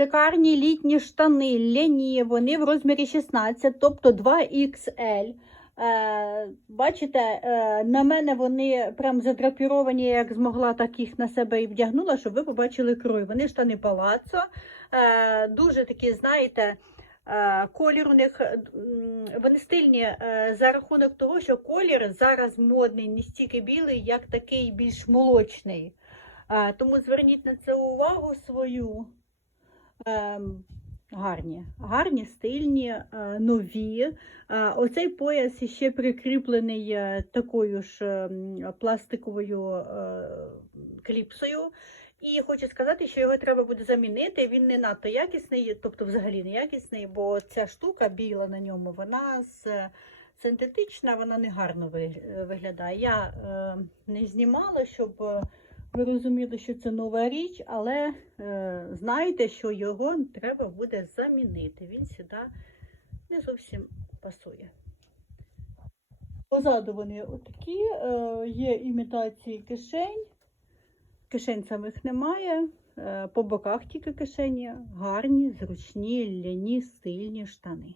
Шикарні літні штани, ляні, вони в розмірі 16, тобто 2XL. Е, бачите, е, на мене вони прям задрапіровані, як змогла, так їх на себе і вдягнула, щоб ви побачили крой. Вони штани палацо, е, дуже такі, знаєте, е, колір у них вони стильні е, за рахунок того, що колір зараз модний, не стільки білий, як такий більш молочний. Е, тому зверніть на це увагу свою. Ем, гарні, гарні, стильні, е, нові. Е, Оцей пояс ще прикріплений е, такою ж ем, пластиковою кліпсою. І хочу сказати, що його треба буде замінити. Він не надто якісний, тобто взагалі не якісний, бо ця штука біла на ньому, вона з синтетична, вона не гарно виглядає. Я не знімала, щоб. Ви розуміли, що це нова річ, але е, знайте, що його треба буде замінити. Він сюди не зовсім пасує. Позаду вони отакі, е, є імітації кишень. Кишень самих немає. Е, по боках тільки кишені. Гарні, зручні, ляні, стильні штани.